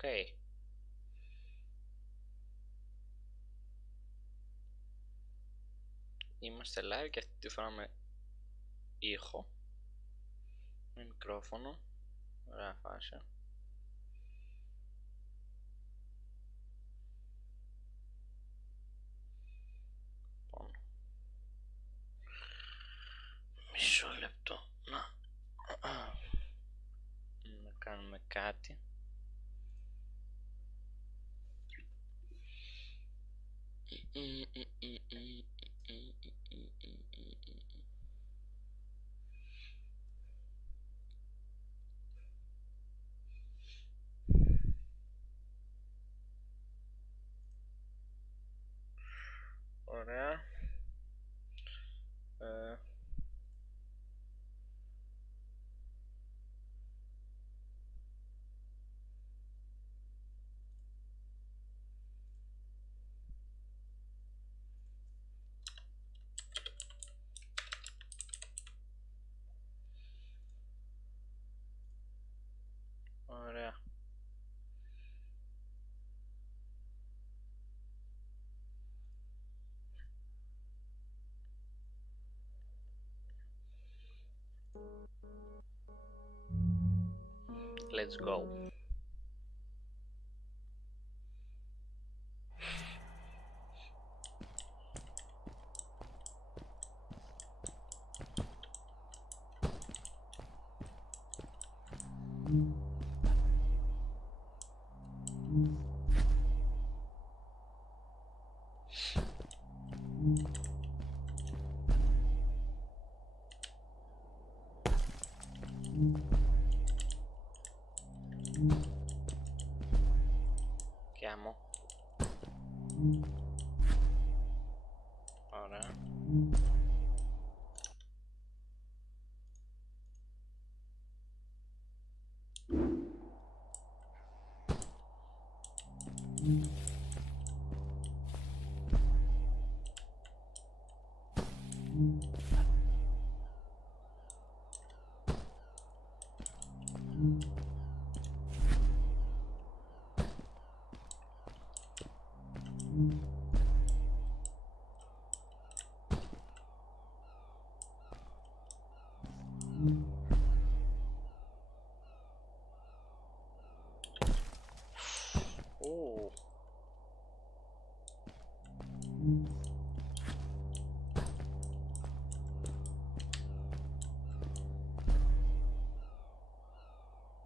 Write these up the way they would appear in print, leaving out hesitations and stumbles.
Οκ. Είμαστε live και αυτή τη φορά με ήχο, με μικρόφωνο. Ωραία φάση. Λοιπόν, μισό λεπτό να κάνουμε κάτι. Ωραία. Ωραία. Let's go. Chiamo. Ora.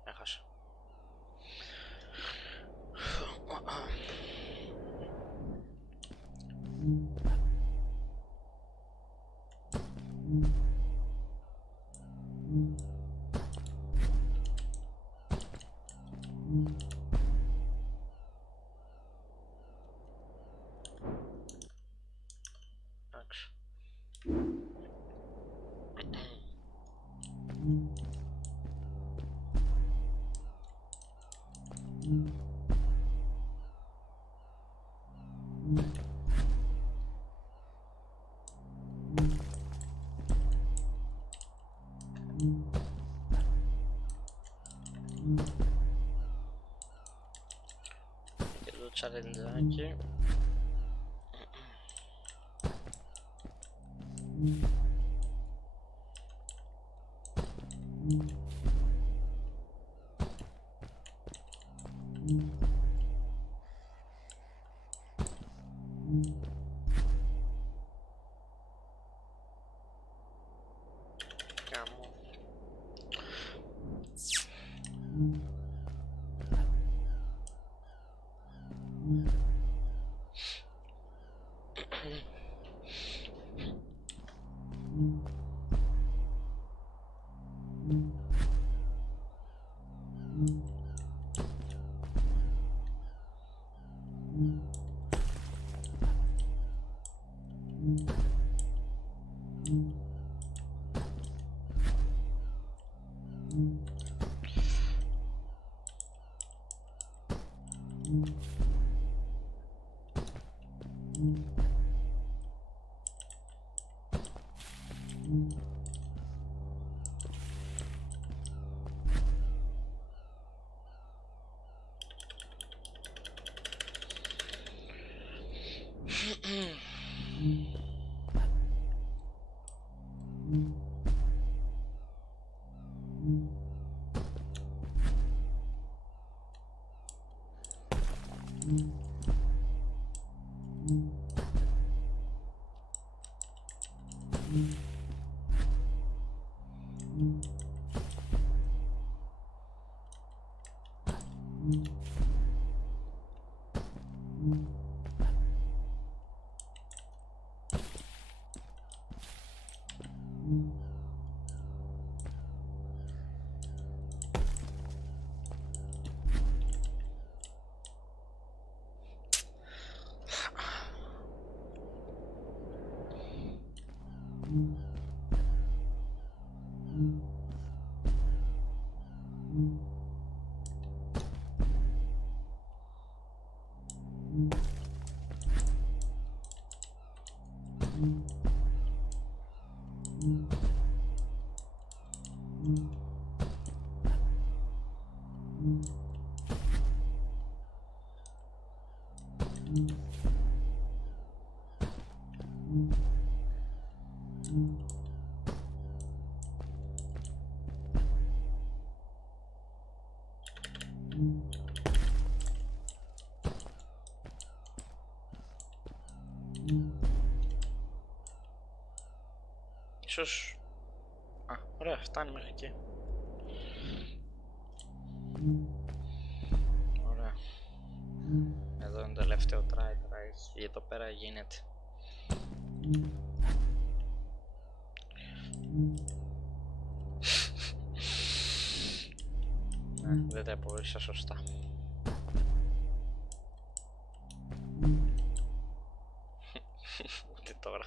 Έχασα. Εντάξει. Και το τσαλεντζάκι. Κάμω. Ίσως... Α, ωραία, φτάνει μέχρι εκεί. Ωραία. Εδώ είναι το τελευταίο try. Εδώ πέρα γίνεται. Δεν τα υπολογίσα σωστά. Ούτε τώρα.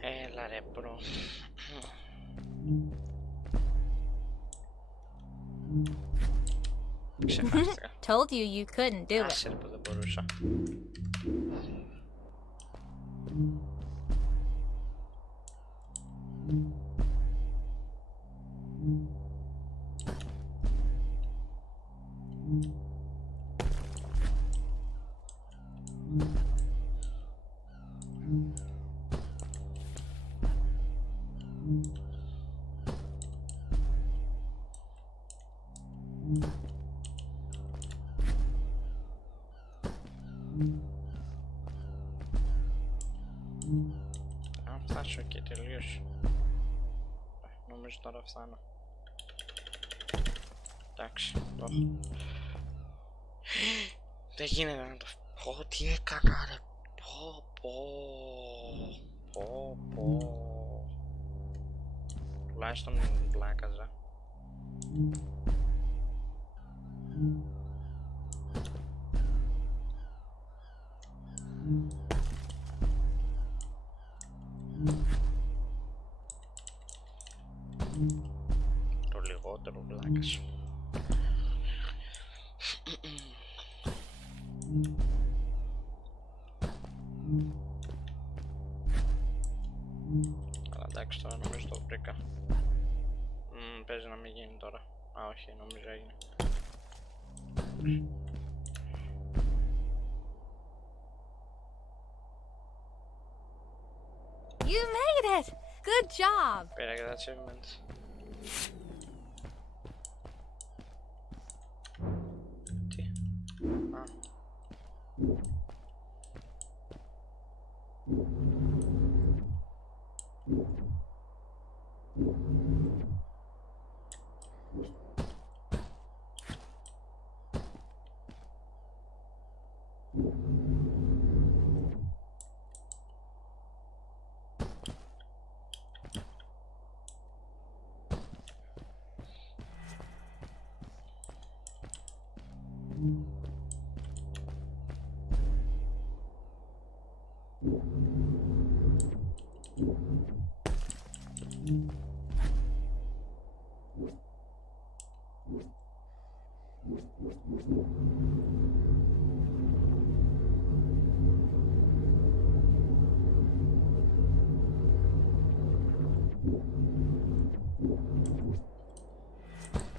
Έλα ρε μπρο. Ξεχάστηκα. Told you you couldn't do it. Άσε ρε που δεν μπορούσα. Αν φτάσω και τελείως. Νομίζω τώρα φτάνω. Εντάξει, το έχω. Δεν γίνεται να το... Πω, τι έκανα ρε. Πω. Τουλάχιστον πλάκαζα. Το λιγότερο πλάκας. Αλλά εντάξει, τώρα νομίζω το βρήκα. Παίζει να μην γίνει τώρα. Α, όχι, νομίζω έγινε. You made it! Good job! Πήρα και τα achievements. Τι? Α.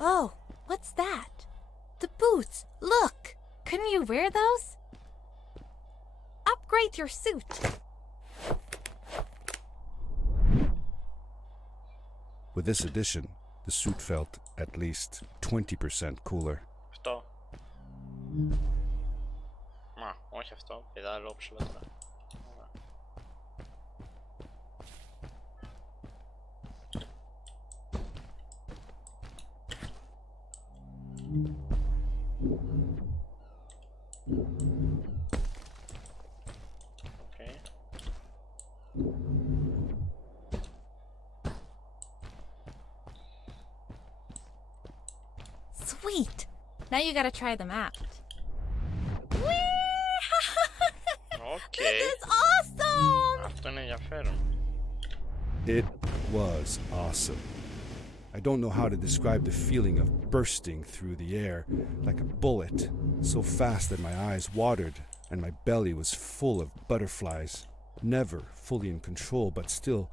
Oh, what's that? The boots! Look! Couldn't you wear those? Upgrade your suit! With this addition, the suit felt at least 20% cooler. Αυτό. Μα, όχι αυτό. Είδα άλλο ψηλό τώρα. Okay. Sweet! Now you gotta try them out. Okay. This is awesome! Αυτό είναι ενδιαφέρον. It was awesome. I don't know how to describe the feeling of bursting through the air like a bullet, so fast that my eyes watered and my belly was full of butterflies. Never fully in control, but still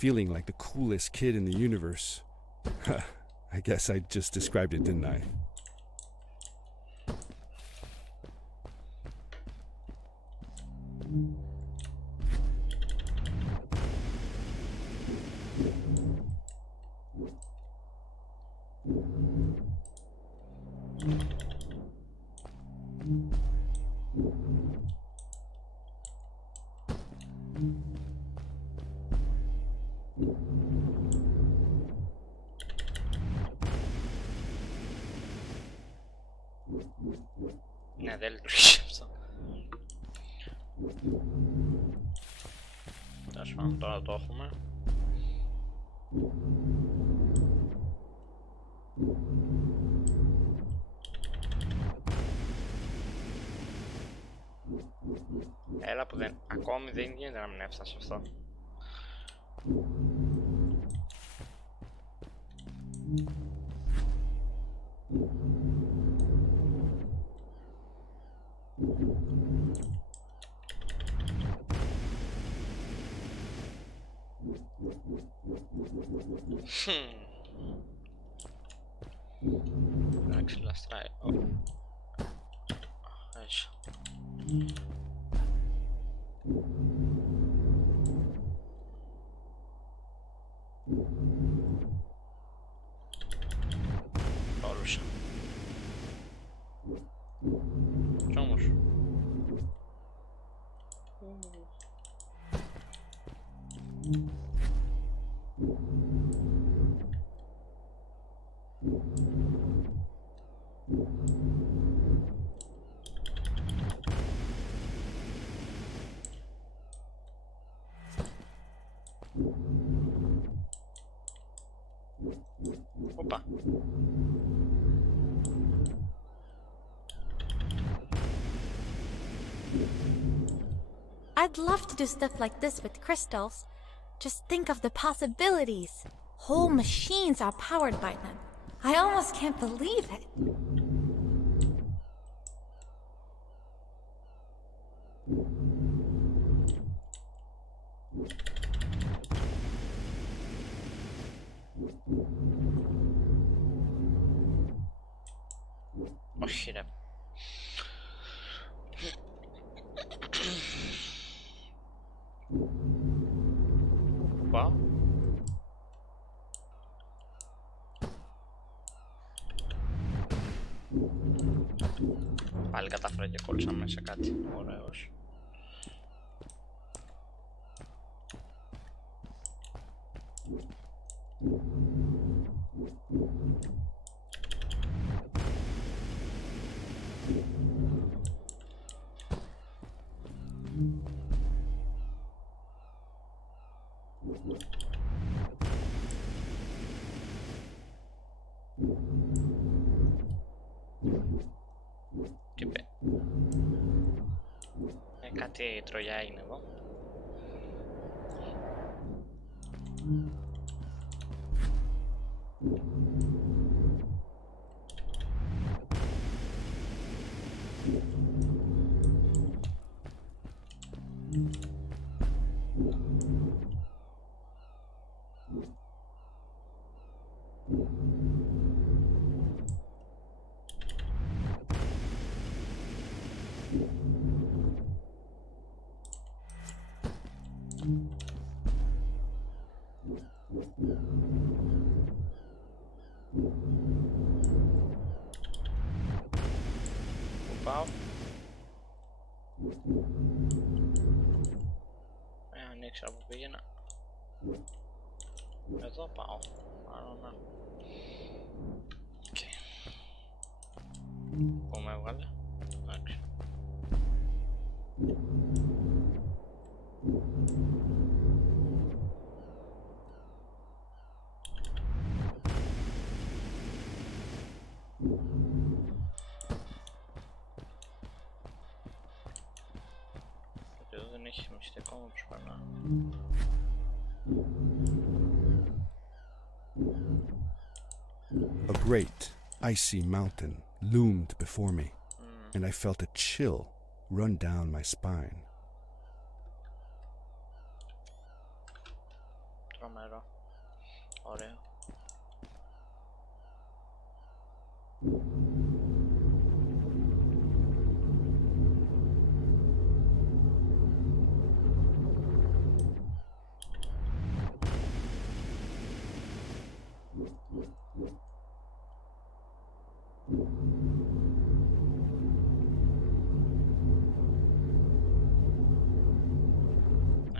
feeling like the coolest kid in the universe. I guess I just described it, didn't I? Ναι, δεν λειτουργήσε αυτό. Τέλος πάντων, τώρα το έχουμε. Έλα που δεν... Ακόμη δεν γίνεται να μην έφτασε αυτό. Εντάξει, λαστράει. Έτσι. Όλουσα. Κι όμως. Οπα. I'd love to do stuff like this with crystals. Just think of the possibilities. Whole machines are powered by them. I almost can't believe it. Όχι ρε. Πού πάω? Πάλι κατάφερα και κόλλησα μέσα σε κάτι. Ωραίος. Τι είπε? Κάτι τρολιά έγινε εδώ. Πού πάω? Αν ήξερα που πήγαινα. Εδώ πάω. Άρα να. Okay. Πού με έβγαλε? Εντάξει. Εδώ δεν έχει μυστικό μου προσπανά. A great, icy mountain loomed before me, and I felt a chill run down my spine. Τρομερό. Ωραίο.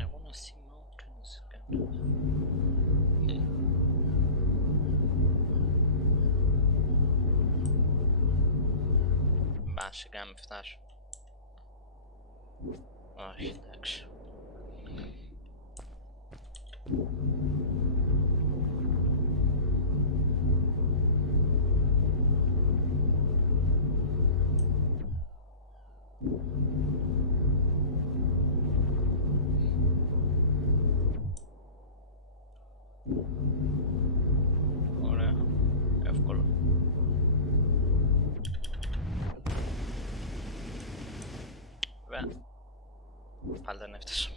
I wanna see mountains kind of. Μπα, σιγά μην φτάσω. Όχι, εντάξει. Ωραία, εύκολο. Βέβαια, πάλι δεν έφτασα.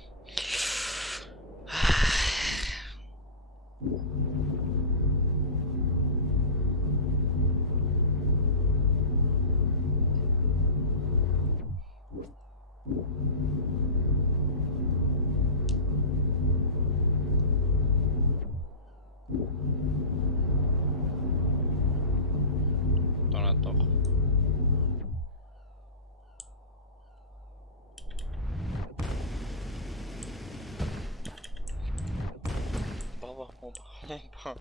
Τώρα το έχω. Opa, opa.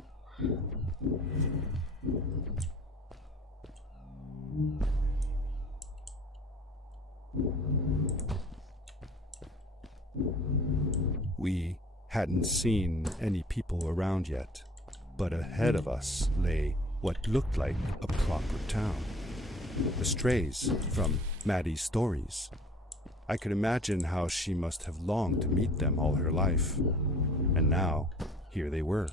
We hadn't seen any people around yet, but ahead of us lay what looked like a proper town. The strays from Maddie's stories. I could imagine how she must have longed to meet them all her life. And now, here they were.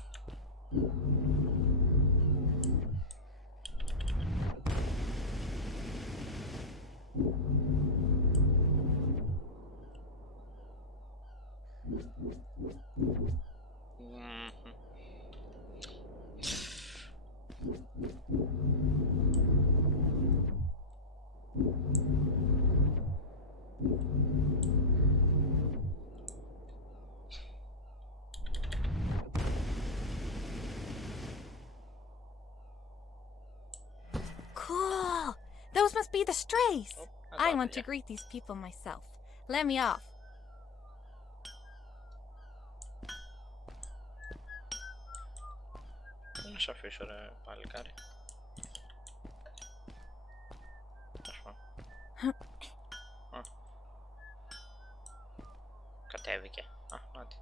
Cool! Those must be the strays. Oh, I want yeah. to greet these people myself. Let me off. Δεν σε αφήσω ρε παλικάρι. Κατέβηκε. Α, νάτι.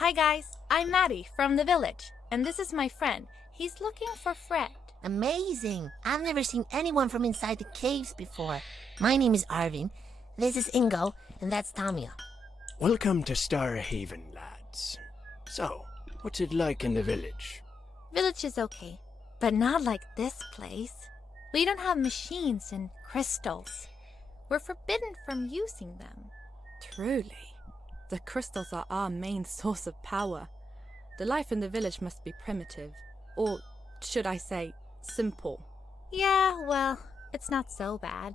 Hi guys, I'm Maddie from the village, and this is my friend. He's looking for Fred. Amazing! I've never seen anyone from inside the caves before. My name is Arvin. This is Ingo, and that's Tamia. Welcome to Starhaven, lads. So, what's it like in the village? Village is okay, but not like this place. We don't have machines and crystals. We're forbidden from using them. Truly, the crystals are our main source of power. The life in the village must be primitive, or should I say, simple. Yeah, well, it's not so bad.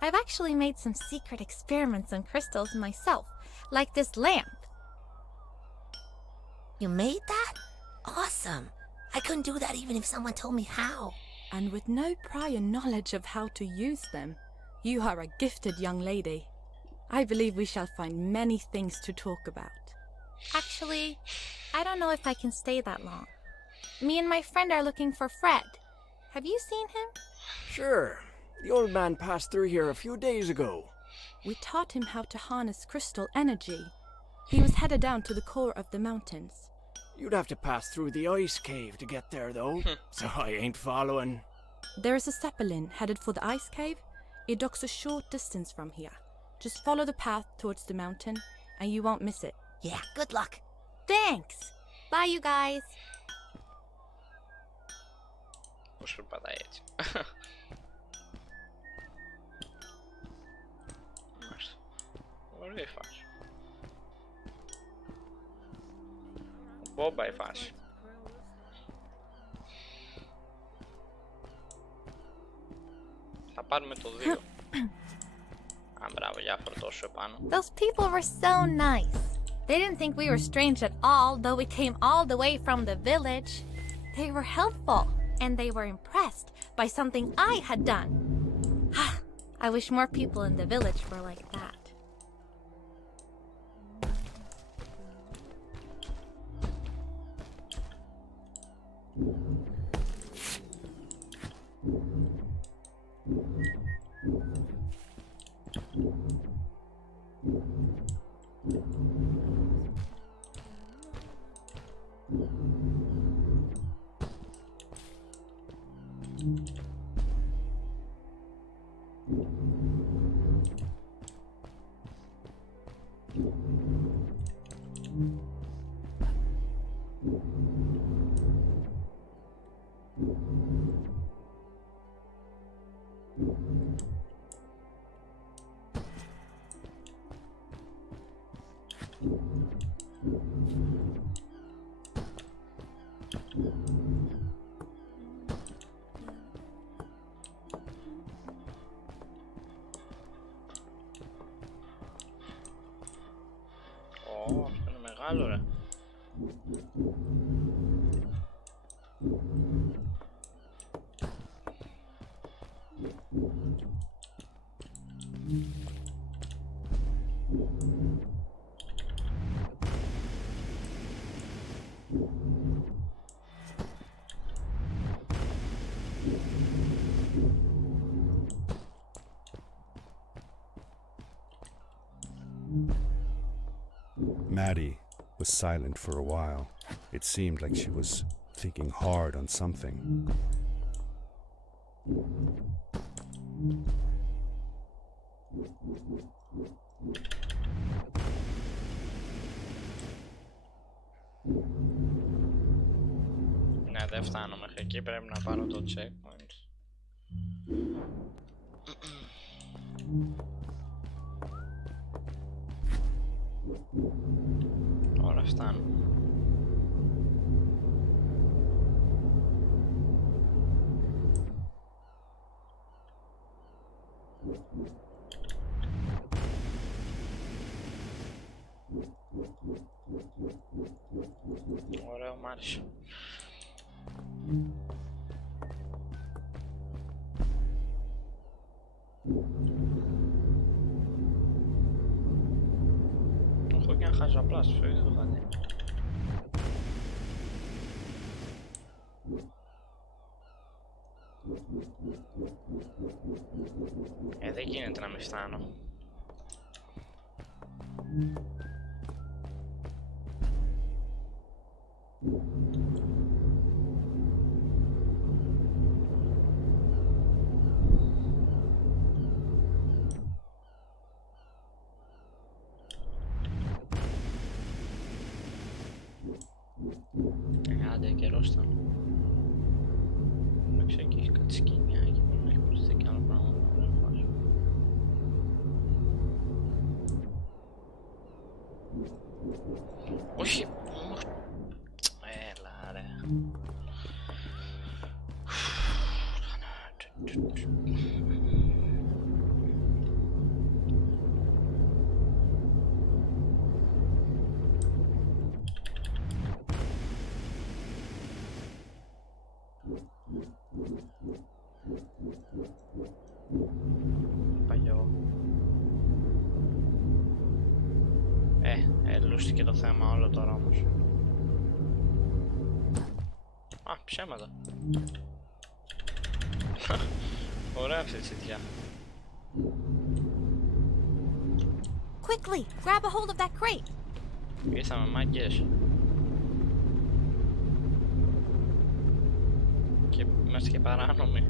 I've actually made some secret experiments on crystals myself, like this lamp. You made that? Awesome! I couldn't do that even if someone told me how. And with no prior knowledge of how to use them, you are a gifted young lady. I believe we shall find many things to talk about. Actually, I don't know if I can stay that long. Me and my friend are looking for Fred. Have you seen him? Sure. The old man passed through here a few days ago. We taught him how to harness crystal energy. He was headed down to the core of the mountains. You'd have to pass through the ice cave to get there, though, so I ain't following. There is a zeppelin headed for the ice cave. It docks a short distance from here. Just follow the path towards the mountain, and you won't miss it. Yeah, good luck. Thanks! Bye, you guys! Πώς περπατάει έτσι. Μάλιστα. Ωραία η φάση. Μπόμπα η φάση. Θα πάρουμε το 2. Α, μπράβο, για φορτώσου επάνω. Those people were so nice. They didn't think we were strange at all, though we came all the way from the village. They were helpful, and they were impressed by something I had done. I wish more people in the village were like that. Ω, αυτό είναι μεγάλο ρε. Maddie was silent for a while. It seemed like she was thinking hard on something. Ναι, δεν φτάνω μέχρι εκεί, πρέπει να πάρω το checkpoint. Τώρα φτάνω. Ωραίο, μ' άρεσε. Έχω και ένα χαζαπλάστο, δεν το είχα δει. Δεν γίνεται να μην φτάνω. Άντε, καιρός ήταν. Εντάξει, εκεί έχει κάτι σκηνιά, εκεί πρέπει να έχει προσθέσει και άλλα πράγματα. Όχι! Έλα ρε. Παλιό. Λούστηκε το θέμα όλο τώρα όμως. Α, ψέματα. Ωραία αυτή η τσιτιά. Quickly, grab a hold of that crate. Ήρθαμε μάγκες. Και είμαστε και παράνομοι.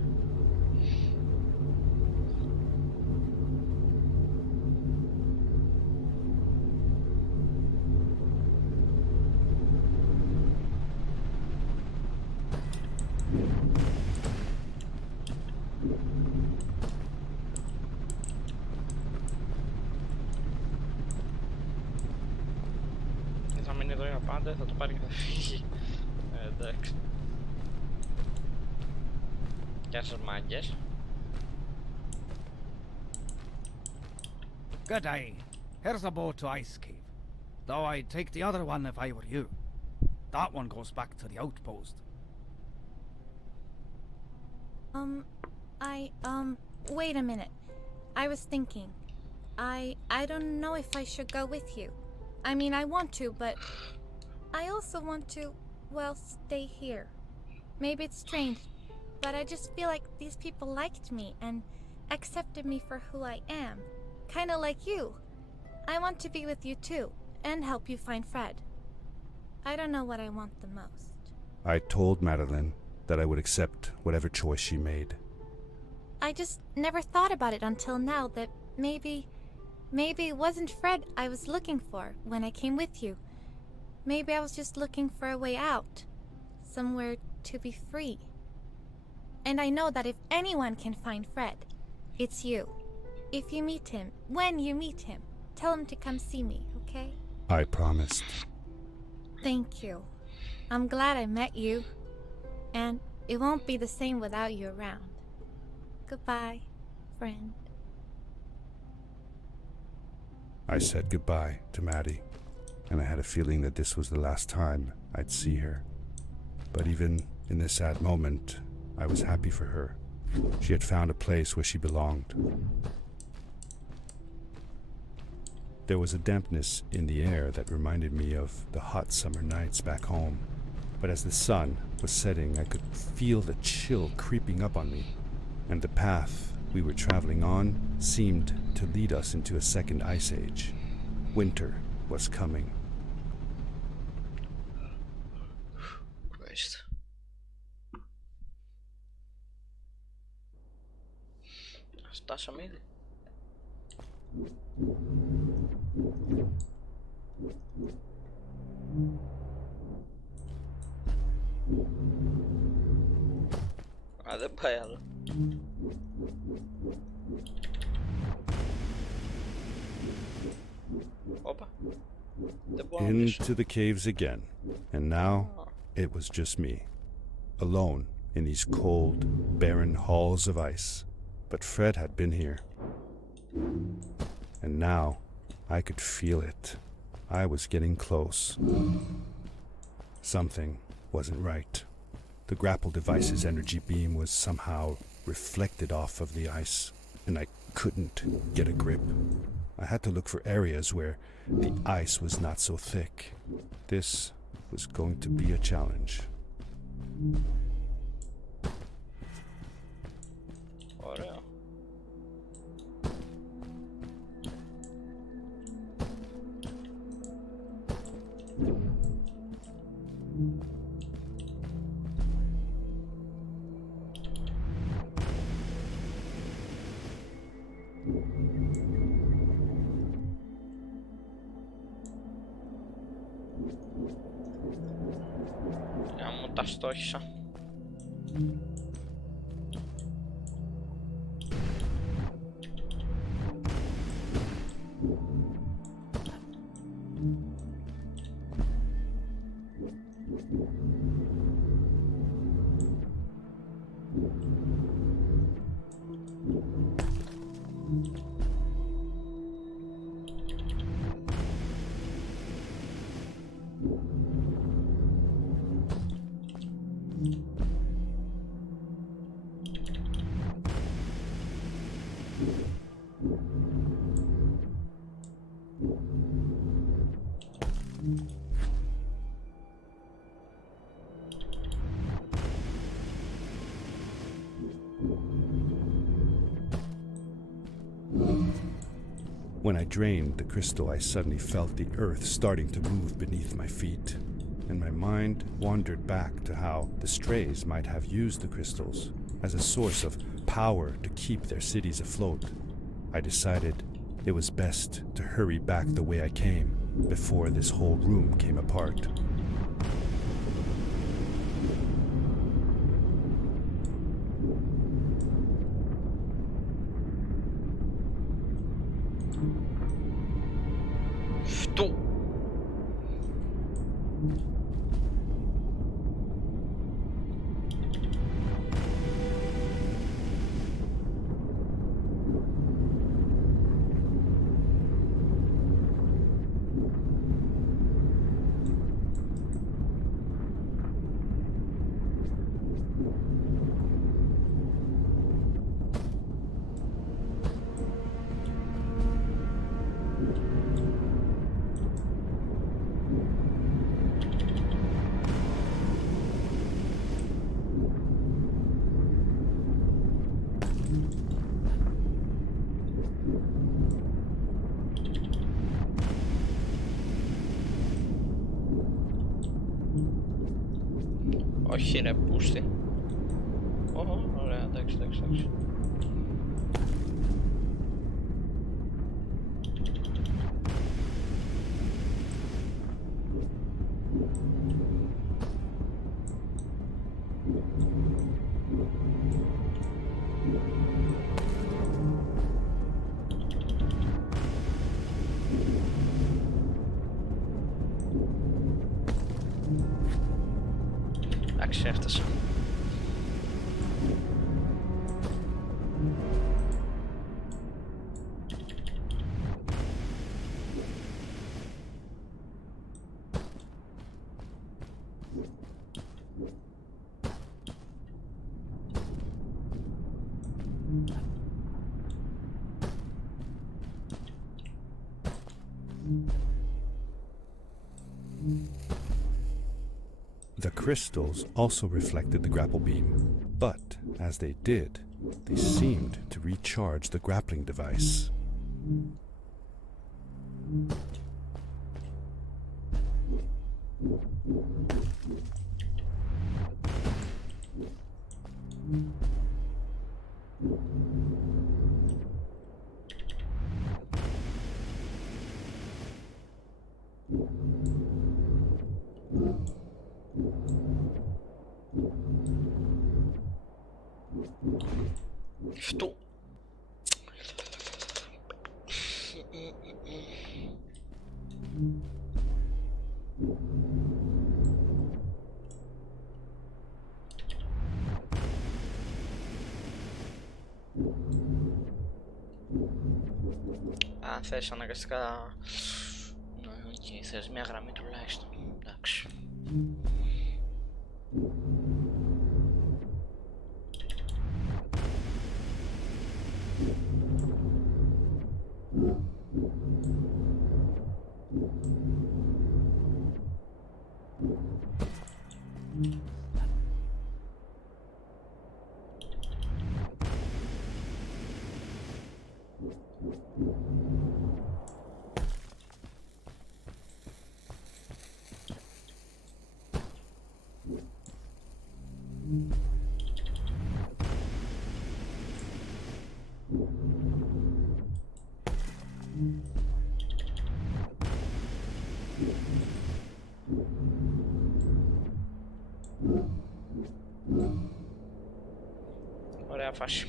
Θα μείνει εδώ για πάντα, θα το πάρει και θα φύγει. Εντάξει. Γεια σας μάγκες. Good day. Here's a boat to Ice Cave. Though I'd take the other one if I were you. That one goes back to the outpost. Wait a minute. I was thinking. I don't know if I should go with you. I mean, I want to, but I also want to, well, stay here. Maybe it's strange, but I just feel like these people liked me and accepted me for who I am. Kinda like you. I want to be with you too, and help you find Fred. I don't know what I want the most. I told Madeline that I would accept whatever choice she made. I just never thought about it until now that maybe it wasn't Fred I was looking for when I came with you. Maybe I was just looking for a way out. Somewhere to be free. And I know that if anyone can find Fred, it's you. If you meet him, when you meet him, tell him to come see me, okay? I promised. Thank you. I'm glad I met you. And it won't be the same without you around. Goodbye, friend. I said goodbye to Maddie, and I had a feeling that this was the last time I'd see her. But even in this sad moment, I was happy for her. She had found a place where she belonged. There was a dampness in the air that reminded me of the hot summer nights back home. But as the sun was setting, I could feel the chill creeping up on me, and the path we were traveling on seemed to lead us into a second ice age. Winter was coming. Christ. Stasa mili. Α, δεν πάει άλλο. Όπα. Δεν μπορώ να πίσω. Into the caves again, and now it was just me, alone in these cold, barren halls of ice. But Fred had been here, and now I could feel it. I was getting close. Something wasn't right. The grapple device's energy beam was somehow reflected off of the ice, and I couldn't get a grip. I had to look for areas where the ice was not so thick. This was going to be a challenge. Ωραία. Για μου τα στόχισα. When I drained the crystal, I suddenly felt the earth starting to move beneath my feet, and my mind wandered back to how the strays might have used the crystals as a source of power to keep their cities afloat. I decided it was best to hurry back the way I came before this whole room came apart. Φτού. Όχι ρε πούστη. Ωραία, εντάξει. Εντάξει, έφτασα. The crystals also reflected the grapple beam, but as they did, they seemed to recharge the grappling device. Αυτό. Αν θες αναγκαστικά... Οκ, θες μια γραμμή τουλάχιστον. Εντάξει. Ωραία φάση.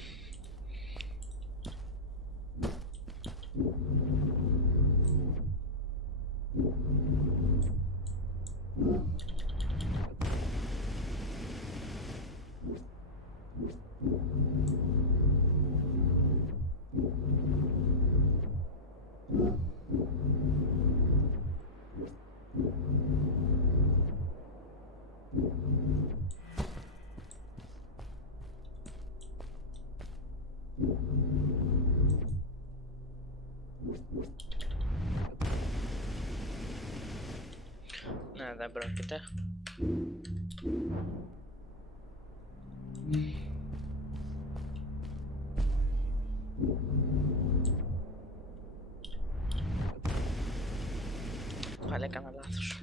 Ναι, δεν πρόκειται. Πάλι έκανα λάθος.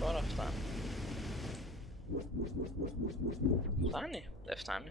Τώρα φτάνει. Φτάνει, δεν φτάνει.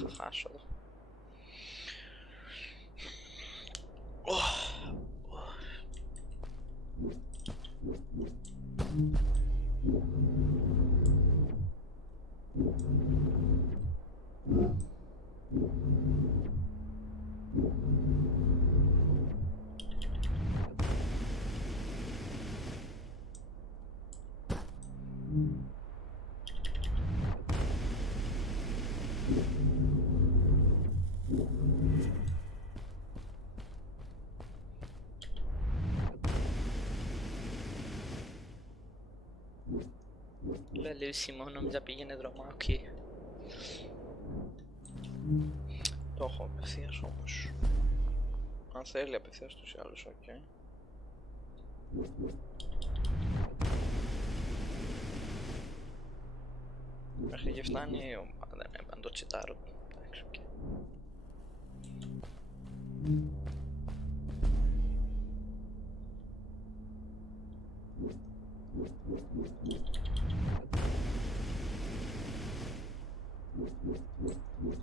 Θα χάσω εδώ. Λελούσιμο, νόμιζα πήγαινε δρόμο, οκ. Το έχω απευθείας όμως. Αν θέλει απευθείας τους ή άλλους, οκ. Μέχρι και φτάνει, δεν έπαν το τσιτάρω. Εντάξει, οκ.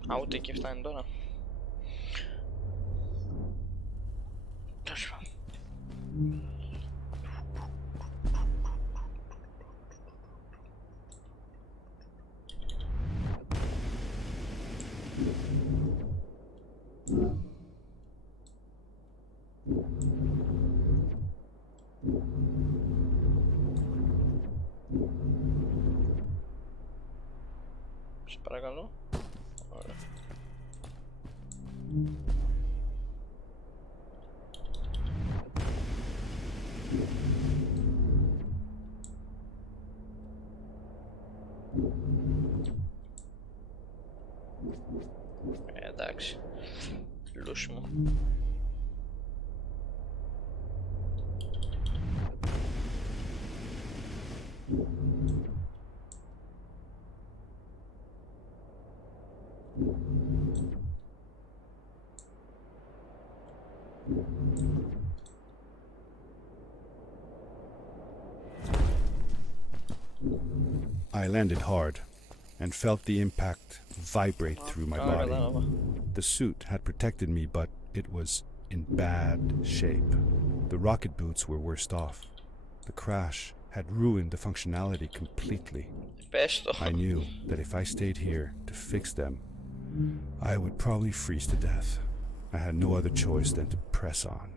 Α, ούτε εκεί φτάνει τώρα. Τέλος πάντων. Σε παρακαλώ. Ωραία. Εντάξει. Λούσιμο. I landed hard and felt the impact vibrate through my body. The suit had protected me, but it was in bad shape. The rocket boots were worst off. The crash had ruined the functionality completely. I knew that if I stayed here to fix them, I would probably freeze to death. I had no other choice than to press on.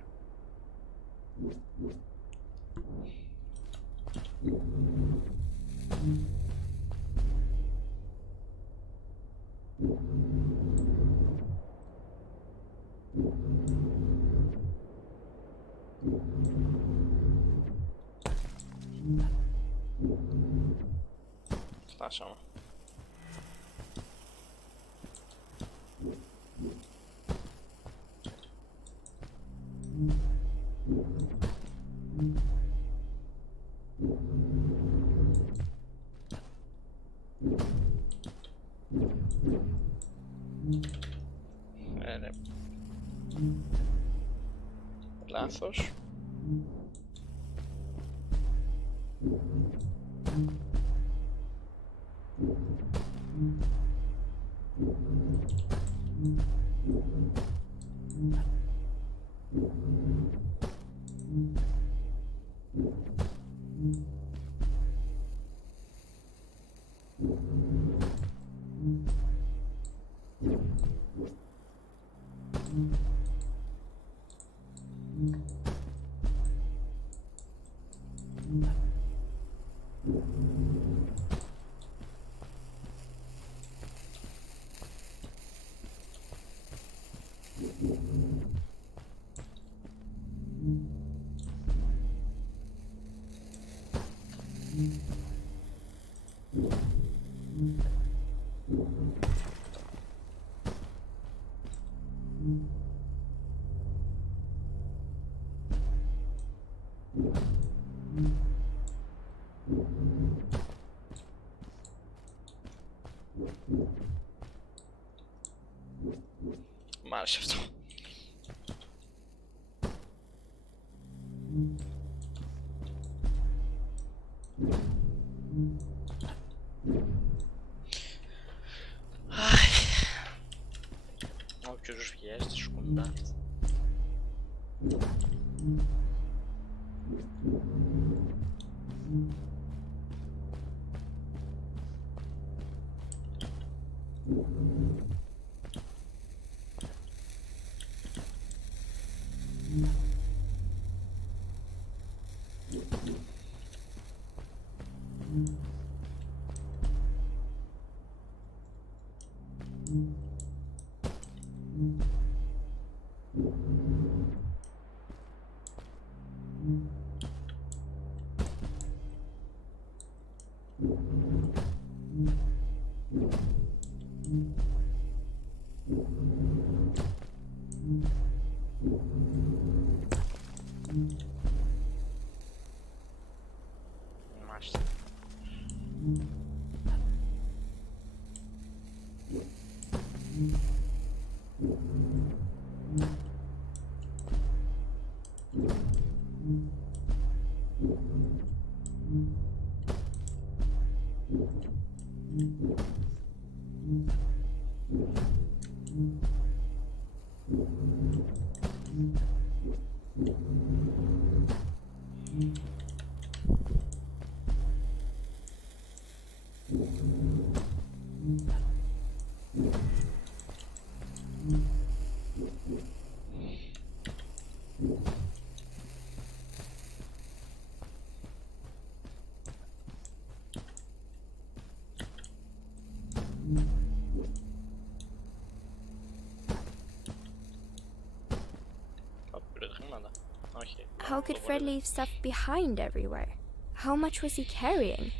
Φτάσαμε. Λάθος. Μ' άρεσε αυτό. Masz. How could Fred leave stuff behind everywhere? How much was he carrying?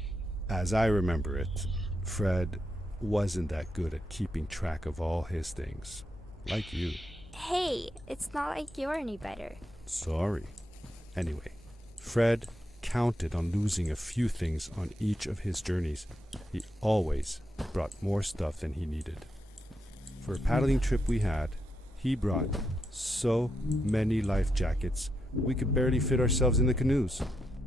As I remember it, Fred wasn't that good at keeping track of all his things. Like you. Hey, it's not like you're any better. Sorry. Anyway, Fred counted on losing a few things on each of his journeys. He always brought more stuff than he needed. For a paddling trip we had, he brought so many life jackets, we could barely fit ourselves in the canoes.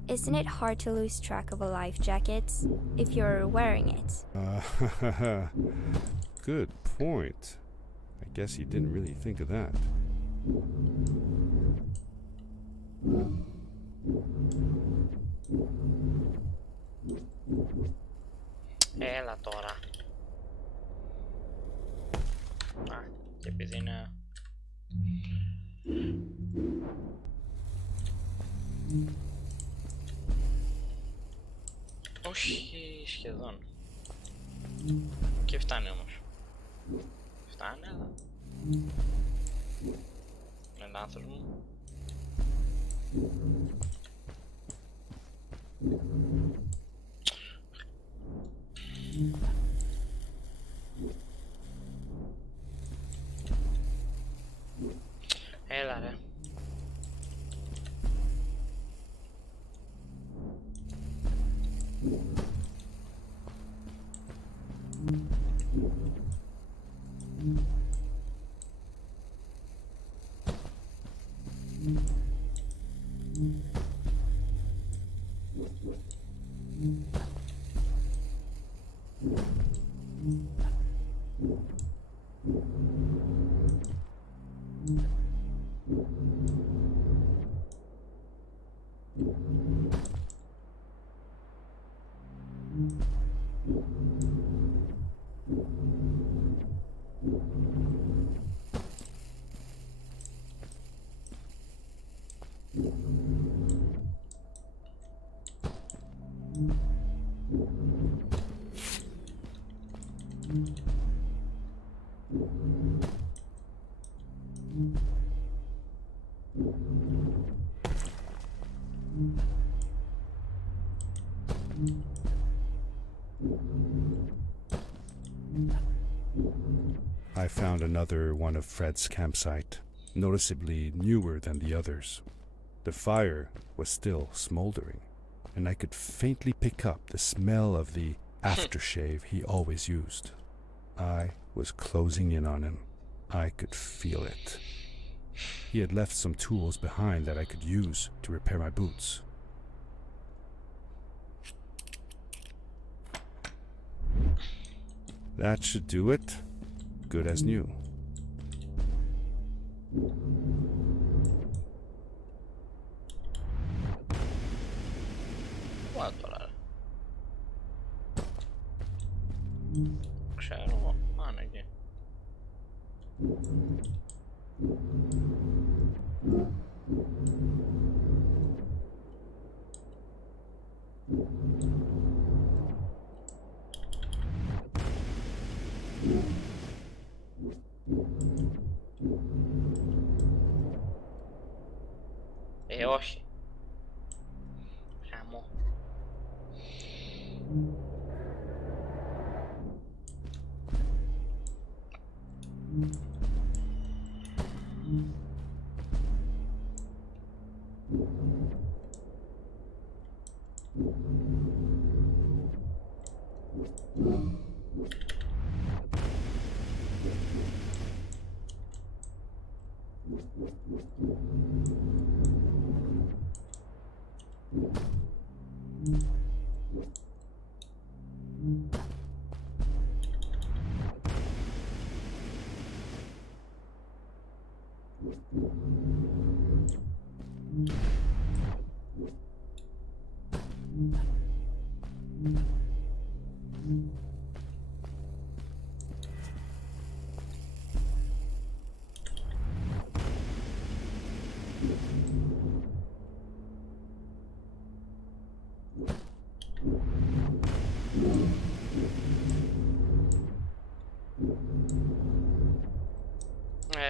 Isn't it hard to lose track of a life jacket if you're wearing it? Good point. I guess he didn't really think of that. Έλα τώρα. Α, και επειδή είναι... Όχι, σχεδόν. Και φτάνει όμως. Φτάνει, αλλά... Είναι λάθος μου. Έλα ρε. I found another one of Fred's campsite, noticeably newer than the others. The fire was still smoldering, and I could faintly pick up the smell of the aftershave he always used. I was closing in on him. I could feel it. He had left some tools behind that I could use to repair my boots. That should do it. Good as new. What τώρα. Ξέρω εγώ. Α, ναι, Όχι. Χαμό.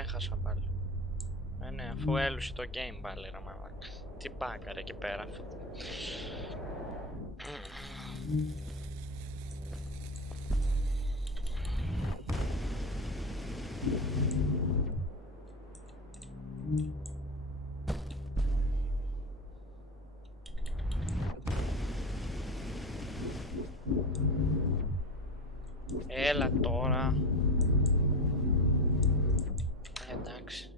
Έχασα πάλι. Ναι, αφού έλουσε το game πάλι ρε μαλάκα. Τι μπάκα ρε εκεί πέρα. Έλα τώρα. Εντάξει.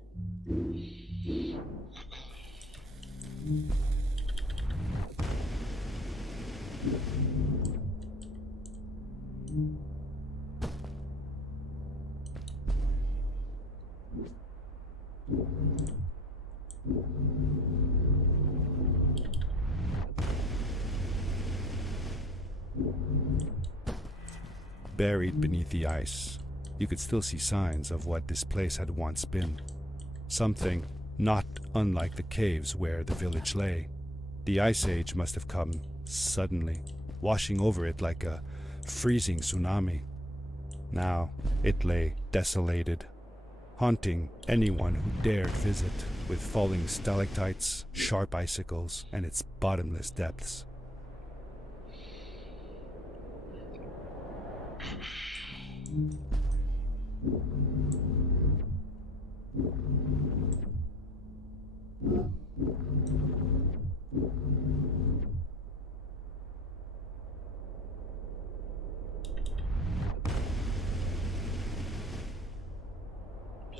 Buried beneath the ice, you could still see signs of what this place had once been. Something not unlike the caves where the village lay. The Ice Age must have come suddenly, washing over it like a freezing tsunami. Now it lay desolated, haunting anyone who dared visit, with falling stalactites, sharp icicles, and its bottomless depths.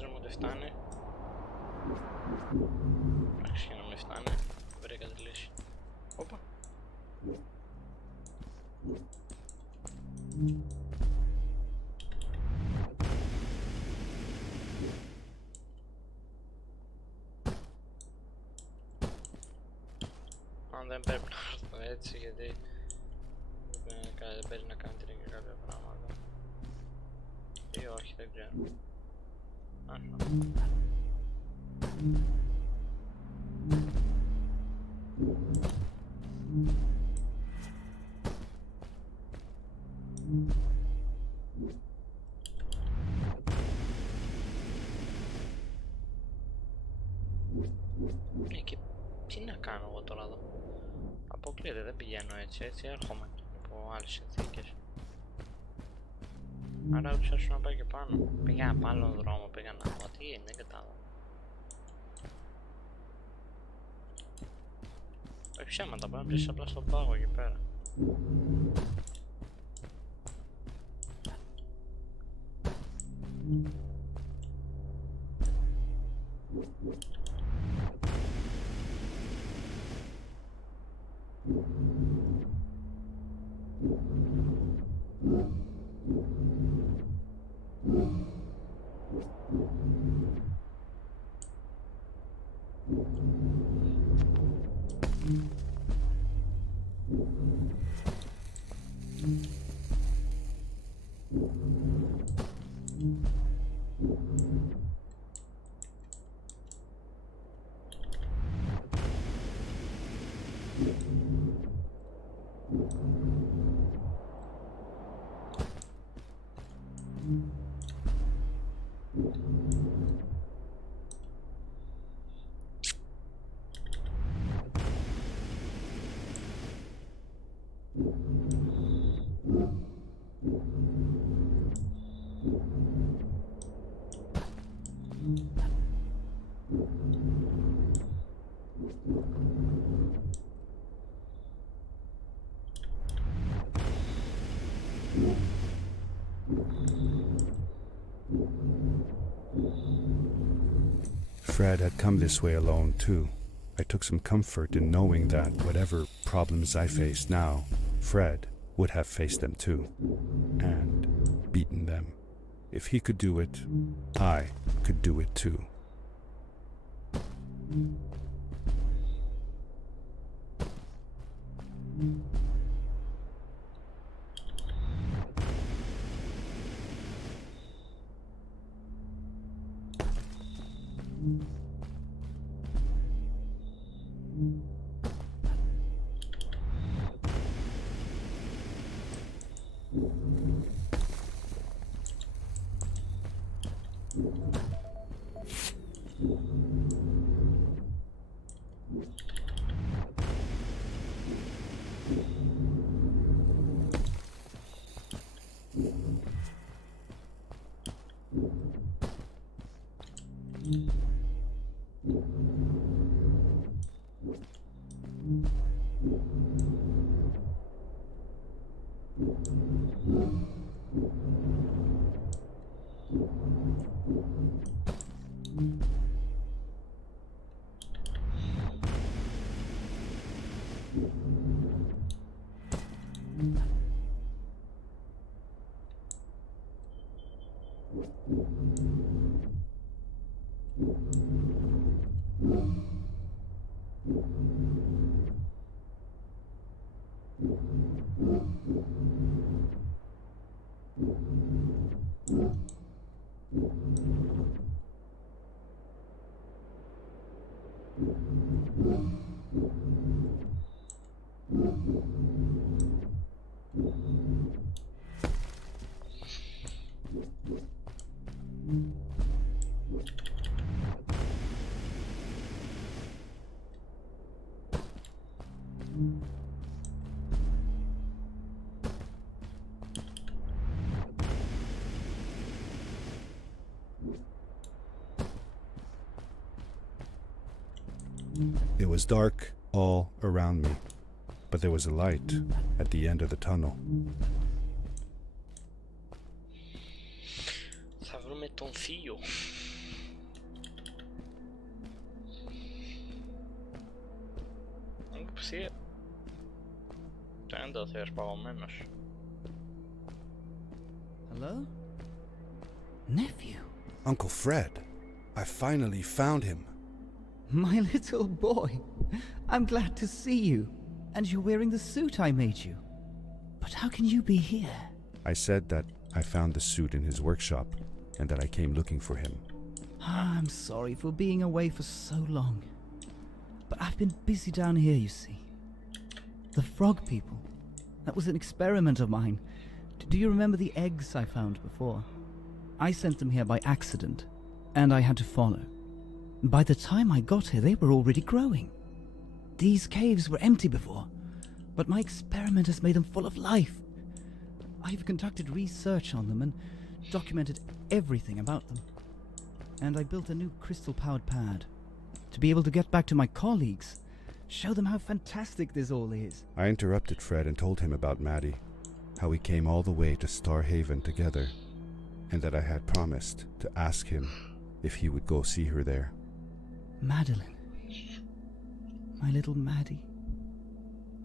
Νομίζω ότι φτάνει. Εντάξει, να μην φτάνει. Βρήκα τη λύση. Όπα. Αν δεν πρέπει να έρθω έτσι, γιατί δεν πρέπει να κάνει και κάποια πράγματα. Ή όχι, δεν ξέρω. Και τι να κάνω εγώ τώρα εδώ. Αποκλείεται, δεν πηγαίνω έτσι, έτσι έρχομαι από άλλες συνθήκες. Άρα ουσιαστικά να πάει και πάνω. Πήγα από άλλο δρόμο, πήγα να πω τι είναι, δεν κατάλαβα. Όχι ψέματα, πρέπει να πλήσεις απλά στον πάγο εκεί πέρα. Fred had come this way alone, too. I took some comfort in knowing that whatever problems I faced now, Fred would have faced them too, and beaten them. If he could do it, I could do it too. It was dark all around me, but there was a light at the end of the tunnel. Stavo metto un fio. Não precisa. Ainda ser pelo menos. Hello? Nephew? Uncle Fred, I finally found him. My little boy. I'm glad to see you. And you're wearing the suit I made you. But how can you be here? I said that I found the suit in his workshop and that I came looking for him. I'm sorry for being away for so long. But I've been busy down here, you see. The frog people. That was an experiment of mine. Do you remember the eggs I found before? I sent them here by accident, and I had to follow. By the time I got here, they were already growing. These caves were empty before, but my experiment has made them full of life. I've conducted research on them and documented everything about them. And I built a new crystal-powered pad to be able to get back to my colleagues, show them how fantastic this all is. I interrupted Fred and told him about Maddie, how we came all the way to Starhaven together, and that I had promised to ask him if he would go see her there. Madeline. My little Maddie.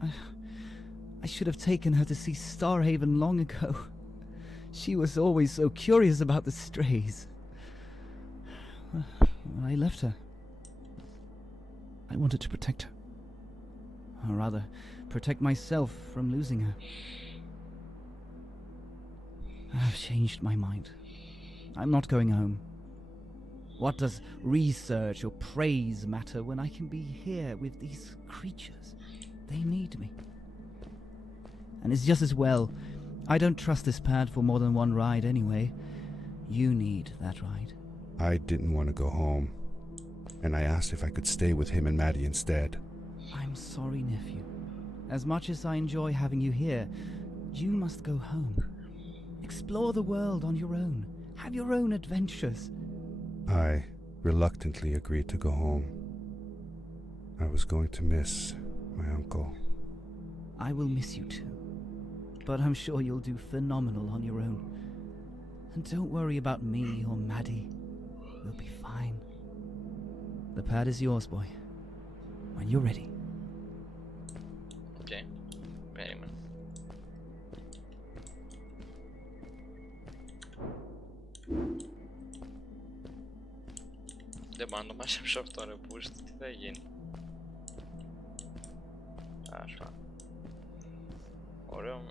I should have taken her to see Starhaven long ago. She was always so curious about the strays. When I left her, I wanted to protect her. Or rather, protect myself from losing her. I've changed my mind. I'm not going home. What does research or praise matter when I can be here with these creatures? They need me. And it's just as well. I don't trust this pad for more than one ride anyway. You need that ride. I didn't want to go home, and I asked if I could stay with him and Maddie instead. I'm sorry, nephew. As much as I enjoy having you here, you must go home. Explore the world on your own. Have your own adventures. I reluctantly agreed to go home. I was going to miss my uncle. I will miss you too. But I'm sure you'll do phenomenal on your own. And don't worry about me or Maddie. We'll be fine. The pad is yours, boy. When you're ready. Okay. Περίμενε. Δεν μπορώ να το μαζέψω αυτό ρε πούστη, τι θα γίνει. Ας φάμε. Ωραίο.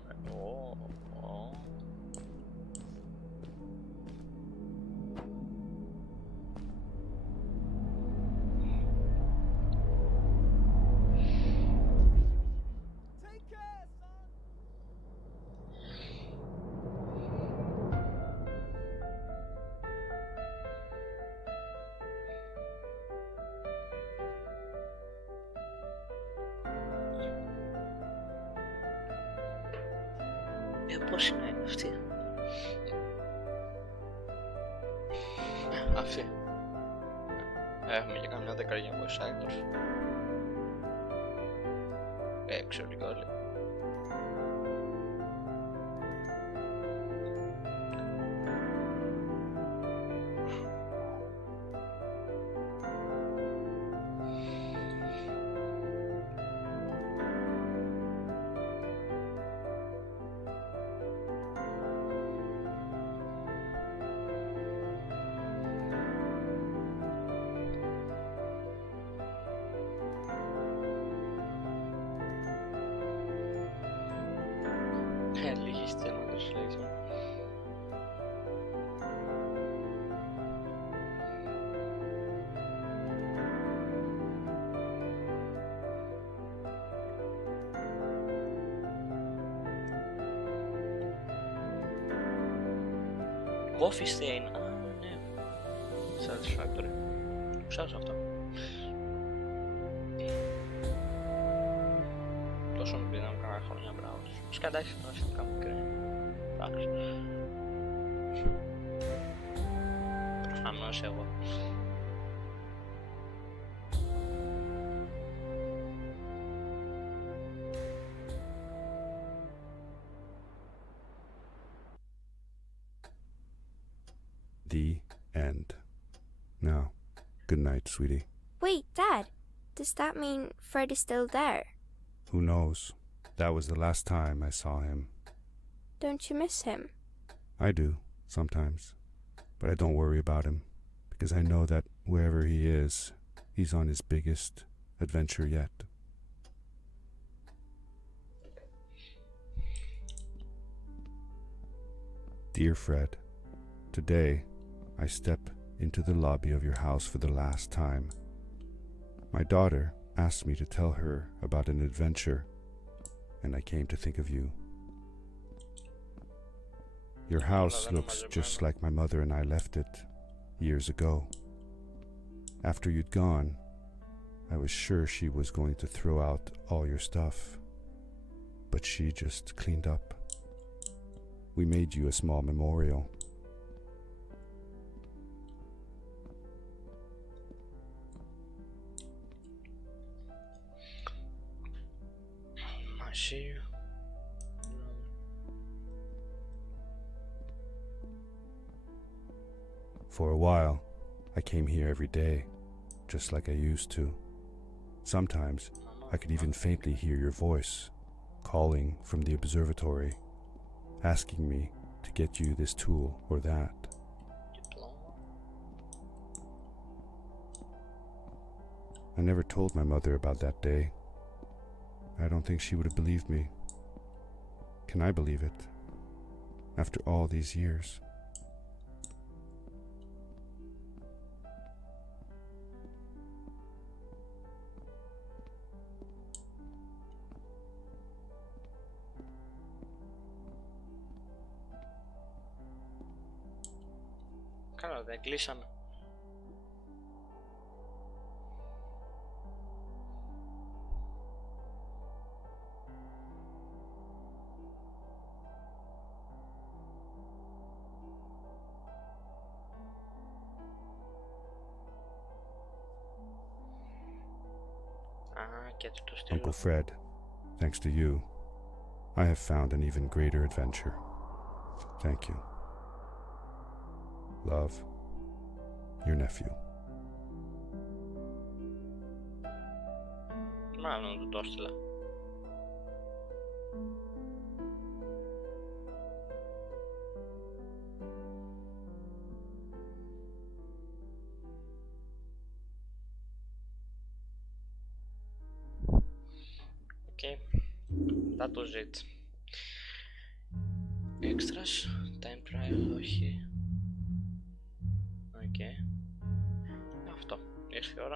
Πώς είναι αυτή. Αυτή. Έχουμε και καμιά δεκαριά voice actors. Εξαιρετικά όλοι. Λίγη στέλνω το συλλέξω. Coffee stain. Α, ναι. Satisfactory. Ξέρω αυτό. Τόσο μικρή να μου κάνω χρόνια μπράβος. Σκαντάξει τώρα σχετικά μικρή. Εντάξει. Προφανώς εγώ. The end. Now, good night, sweetie. Wait, Dad. Does that mean Fred is still there? Who knows? That was the last time I saw him. Don't you miss him? I do, sometimes. But I don't worry about him, because I know that wherever he is, he's on his biggest adventure yet. Dear Fred, today I step into the lobby of your house for the last time. My daughter asked me to tell her about an adventure, and I came to think of you. Your house looks just like my mother and I left it years ago. After you'd gone, I was sure she was going to throw out all your stuff, but she just cleaned up. We made you a small memorial. I see you. For a while, I came here every day, just like I used to. Sometimes, I could even faintly hear your voice, calling from the observatory, asking me to get you this tool or that. I never told my mother about that day. I don't think she would have believed me. Can I believe it? After all these years. Καλά, δεν κλείσαμε. και του το στείλω. Uncle Fred, thanks to you, I have found an even greater adventure. Thank you. Love, your nephew. Μάλλον του το έστειλα. Okay, that was it. Extras, time trial, όχι. Okay. Αυτό, ήρθε η ώρα